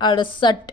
68।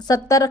70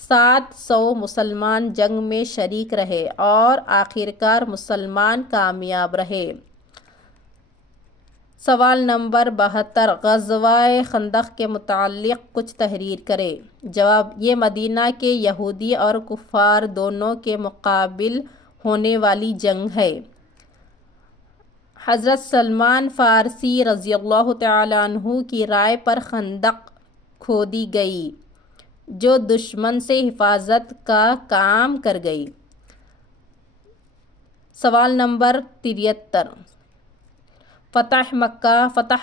700 مسلمان جنگ میں شریک رہے اور آخرکار مسلمان کامیاب رہے۔ سوال نمبر 72، غزوہ خندق کے متعلق کچھ تحریر کرے۔ جواب، یہ مدینہ کے یہودی اور کفار دونوں کے مقابل ہونے والی جنگ ہے۔ حضرت سلمان فارسی رضی اللہ تعالیٰ عنہ کی رائے پر خندق کھودی گئی جو دشمن سے حفاظت کا کام کر گئی۔ سوال نمبر 73، فتح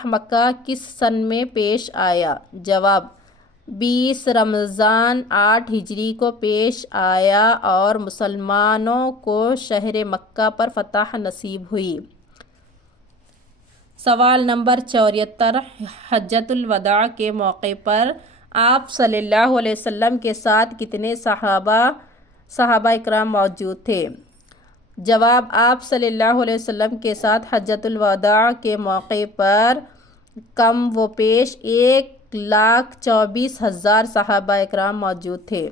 مکہ کس سن میں پیش آیا؟ جواب، 20 رمضان 8 ہجری کو پیش آیا اور مسلمانوں کو شہر مکہ پر فتح نصیب ہوئی۔ سوال نمبر 74، حجۃ الوداع کے موقع پر آپ صلی اللہ علیہ وسلم کے ساتھ کتنے صحابہ اکرام موجود تھے؟ جواب، آپ صلی اللہ علیہ وسلم کے ساتھ حجۃ الوداع کے موقع پر کم و بیش 1,24,000 صحابہ اکرام موجود تھے۔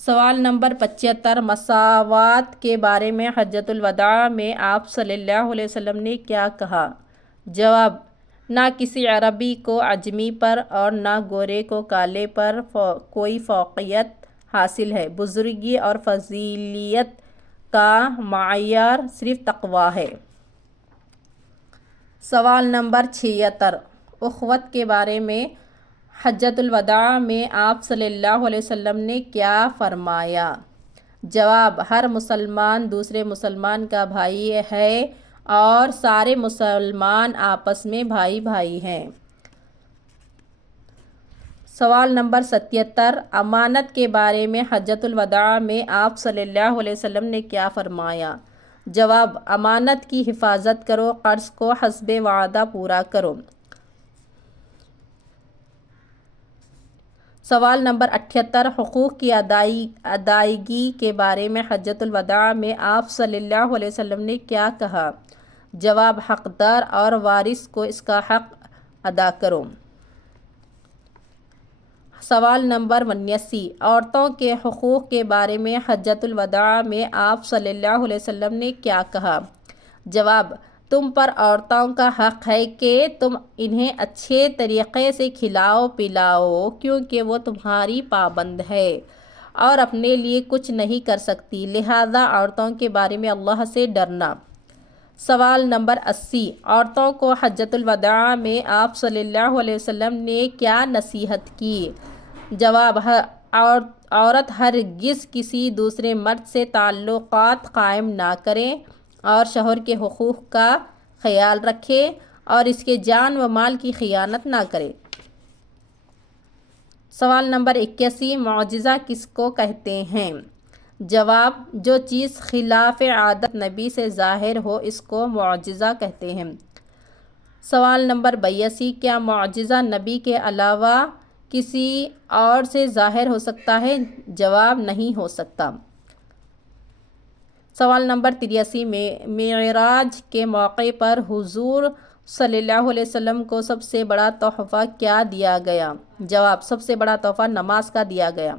سوال نمبر 75، مساوات کے بارے میں حجۃ الوداع میں آپ صلی اللہ علیہ وسلم نے کیا کہا؟ جواب، نہ کسی عربی کو عجمی پر اور نہ گورے کو کالے پر کوئی فوقیت حاصل ہے۔ بزرگی اور فضیلت کا معیار صرف تقویٰ ہے۔ سوال نمبر 76، اخوت کے بارے میں حجۃ الوداع میں آپ صلی اللہ علیہ وسلم نے کیا فرمایا؟ جواب، ہر مسلمان دوسرے مسلمان کا بھائی ہے اور سارے مسلمان آپس میں بھائی بھائی ہیں۔ سوال نمبر 77، امانت کے بارے میں حجۃ الوداع میں آپ صلی اللہ علیہ وسلم نے کیا فرمایا؟ جواب، امانت کی حفاظت کرو، قرض کو حسب وعدہ پورا کرو۔ سوال نمبر 78، حقوق کی ادائیگی کے بارے میں حجۃ الوداع میں آپ صلی اللہ علیہ وسلم نے کیا کہا؟ جواب، حقدار اور وارث کو اس کا حق ادا کرو۔ سوال نمبر 79، عورتوں کے حقوق کے بارے میں حجۃ الوداع میں آپ صلی اللہ علیہ وسلم نے کیا کہا؟ جواب، تم پر عورتوں کا حق ہے کہ تم انہیں اچھے طریقے سے کھلاؤ پلاؤ کیونکہ وہ تمہاری پابند ہے اور اپنے لیے کچھ نہیں کر سکتی، لہذا عورتوں کے بارے میں اللہ سے ڈرنا۔ سوال نمبر 80، عورتوں کو حجۃ الوداع میں آپ صلی اللہ علیہ وسلم نے کیا نصیحت کی؟ جواب، عورت ہرگز کسی دوسرے مرد سے تعلقات قائم نہ کرے اور شوہر کے حقوق کا خیال رکھے اور اس کے جان و مال کی خیانت نہ کرے۔ سوال نمبر 81، معجزہ کس کو کہتے ہیں؟ جواب، جو چیز خلاف عادت نبی سے ظاہر ہو اس کو معجزہ کہتے ہیں۔ سوال نمبر 82، کیا معجزہ نبی کے علاوہ کسی اور سے ظاہر ہو سکتا ہے؟ جواب، نہیں ہو سکتا۔ سوال نمبر 83، معراج کے موقع پر حضور صلی اللہ علیہ وسلم کو سب سے بڑا تحفہ کیا دیا گیا؟ جواب، سب سے بڑا تحفہ نماز کا دیا گیا۔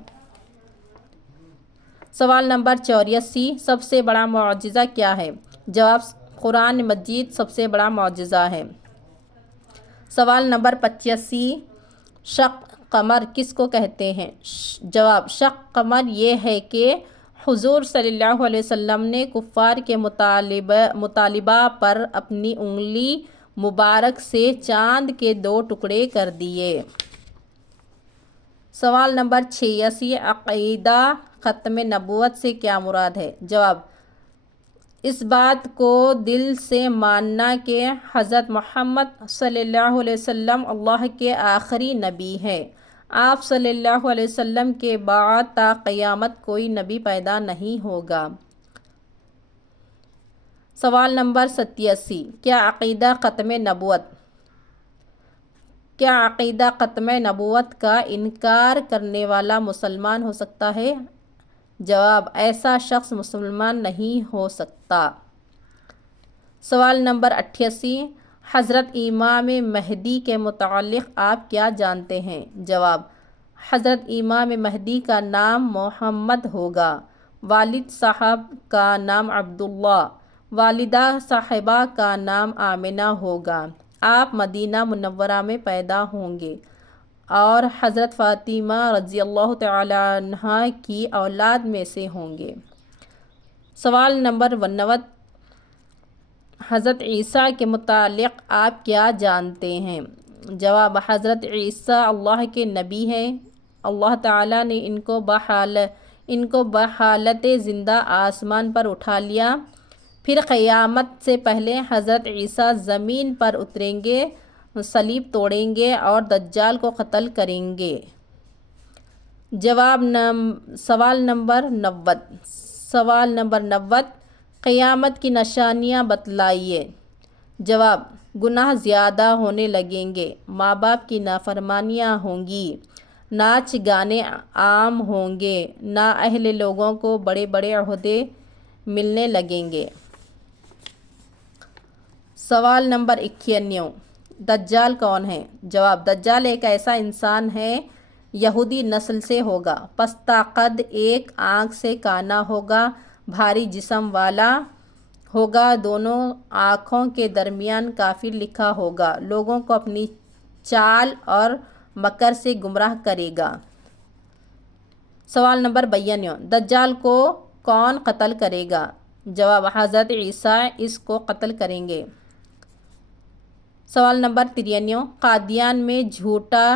سوال نمبر 84، سب سے بڑا معجزہ کیا ہے؟ جواب، قرآن مجید سب سے بڑا معجزہ ہے۔ سوال نمبر 85، شق قمر کس کو کہتے ہیں؟ جواب، شق قمر یہ ہے کہ حضور صلی اللہ علیہ وسلم نے کفار کے مطالبہ پر اپنی انگلی مبارک سے چاند کے 2 ٹکڑے کر دیے۔ سوال نمبر 86، عقیدہ ختم نبوت سے کیا مراد ہے؟ جواب، اس بات کو دل سے ماننا کہ حضرت محمد صلی اللہ علیہ وسلم اللہ کے آخری نبی ہیں۔ آپ صلی اللہ علیہ وسلم کے بعد تا قیامت کوئی نبی پیدا نہیں ہوگا۔ سوال نمبر 87، کیا عقیدہ ختم نبوت کا انکار کرنے والا مسلمان ہو سکتا ہے؟ جواب، ایسا شخص مسلمان نہیں ہو سکتا۔ سوال نمبر 88، حضرت امام مہدی کے متعلق آپ کیا جانتے ہیں؟ جواب، حضرت امام مہدی کا نام محمد ہوگا، والد صاحب کا نام عبداللہ، والدہ صاحبہ کا نام آمنہ ہوگا۔ آپ مدینہ منورہ میں پیدا ہوں گے اور حضرت فاطمہ رضی اللہ تعالی عنہا کی اولاد میں سے ہوں گے۔ سوال نمبر 59، حضرت عیسیٰ کے متعلق آپ کیا جانتے ہیں؟ جواب، حضرت عیسیٰ اللہ کے نبی ہیں۔ اللہ تعالیٰ نے ان کو بحالت زندہ آسمان پر اٹھا لیا، پھر قیامت سے پہلے حضرت عیسیٰ زمین پر اتریں گے، صلیب توڑیں گے اور دجال کو قتل کریں گے۔ سوال نمبر 90، قیامت کی نشانیاں بتلائیے۔ جواب، گناہ زیادہ ہونے لگیں گے، ماں باپ کی نافرمانیاں ہوں گی، ناچ گانے عام ہوں گے، نااہل لوگوں کو بڑے بڑے عہدے ملنے لگیں گے۔ سوال نمبر 91، دجال کون ہے؟ جواب، دجال ایک ایسا انسان ہے، یہودی نسل سے ہوگا، پستہ قد، ایک آنکھ سے کانا ہوگا، بھاری جسم والا ہوگا، دونوں آنکھوں کے درمیان کافر لکھا ہوگا، لوگوں کو اپنی چال اور مکر سے گمراہ کرے گا۔ سوال نمبر 92، دجال کو کون قتل کرے گا؟ جواب، حضرت عیسیٰ اس کو قتل کریں گے۔ سوال نمبر 93، قادیان میں جھوٹا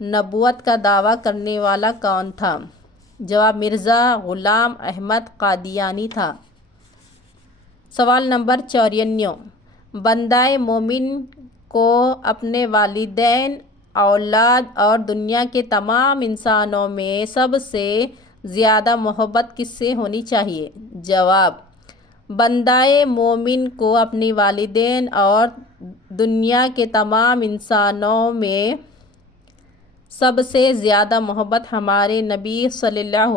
نبوت کا دعویٰ کرنے والا کون تھا؟ جواب، مرزا غلام احمد قادیانی تھا۔ سوال نمبر 94، بندہ مومن کو اپنے والدین، اولاد اور دنیا کے تمام انسانوں میں سب سے زیادہ محبت کس سے ہونی چاہیے؟ جواب، بندہ مومن کو اپنے والدین اور دنیا کے تمام انسانوں میں سب سے زیادہ محبت ہمارے نبی صلی اللہ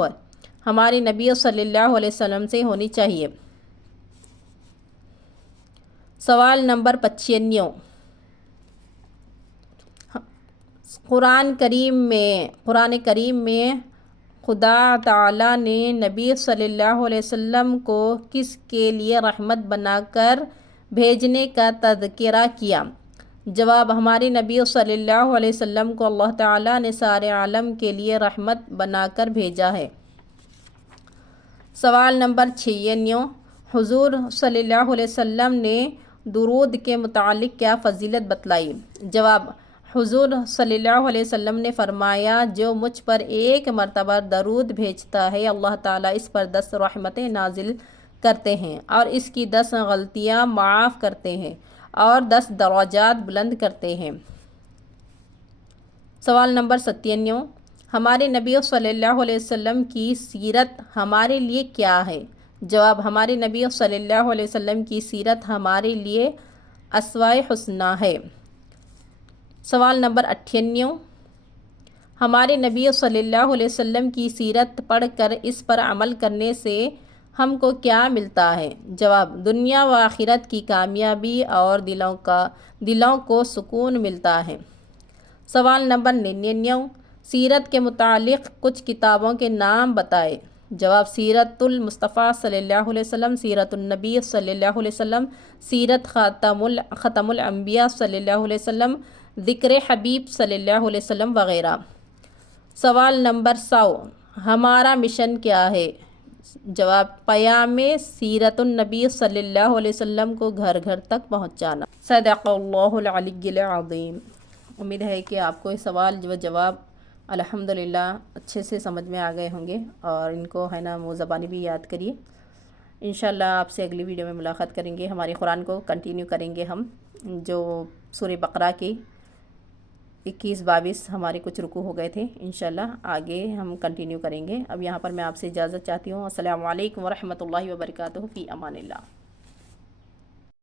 علیہ وسلم سے ہونی چاہیے۔ سوال نمبر 95، قرآن کریم میں خدا تعالیٰ نے نبی صلی اللہ علیہ وسلم کو کس کے لیے رحمت بنا کر بھیجنے کا تذکرہ کیا؟ جواب، ہمارے نبی صلی اللہ علیہ وسلم کو اللہ تعالیٰ نے سارے عالم کے لیے رحمت بنا کر بھیجا ہے۔ سوال نمبر 96، حضور صلی اللہ علیہ وسلم نے درود کے متعلق کیا فضیلت بتلائی؟ جواب، حضور صلی اللہ علیہ وسلم نے فرمایا، جو مجھ پر ایک مرتبہ درود بھیجتا ہے، اللہ تعالیٰ اس پر 10 رحمتیں نازل کرتے ہیں اور اس کی 10 غلطیاں معاف کرتے ہیں اور 10 درجات بلند کرتے ہیں۔ سوال نمبر 97، ہمارے نبی صلی اللہ علیہ وسلم کی سیرت ہمارے لیے کیا ہے؟ جواب، ہمارے نبی صلی اللہ علیہ وسلم کی سیرت ہمارے لیے اسوہ حسنہ ہے۔ سوال نمبر 98، ہمارے نبی صلی اللہ علیہ وسلم کی سیرت پڑھ کر اس پر عمل کرنے سے ہم کو کیا ملتا ہے؟ جواب، دنیا و آخرت کی کامیابی اور دلوں کو سکون ملتا ہے۔ سوال نمبر 99، سیرت کے متعلق کچھ کتابوں کے نام بتائے۔ جواب، سیرت المصطفیٰ صلی اللہ علیہ وسلم، سیرت النبی صلی اللہ علیہ وسلم، سیرت ختم الانبیاء صلی اللہ علیہ وسلم، ذکر حبیب صلی اللہ علیہ وسلم وغیرہ۔ سوال نمبر 100، ہمارا مشن کیا ہے؟ جواب، پیام سیرت النبی صلی اللہ علیہ وسلم کو گھر گھر تک پہنچانا۔ صدق اللہ العلی العظیم۔ امید ہے کہ آپ کو یہ سوال و جواب الحمدللہ اچھے سے سمجھ میں آ گئے ہوں گے اور ان کو ہے نا وہ زبانی بھی یاد کریے۔ انشاءاللہ آپ سے اگلی ویڈیو میں ملاقات کریں گے۔ ہمارے قرآن کو کنٹینیو کریں گے ہم، جو سورہ بقرہ کی 21-22 ہمارے کچھ رکوع ہو گئے تھے، انشاءاللہ آگے ہم کنٹینیو کریں گے۔ اب یہاں پر میں آپ سے اجازت چاہتی ہوں۔ السلام علیکم ورحمۃ اللہ وبرکاتہ، فی امان اللہ۔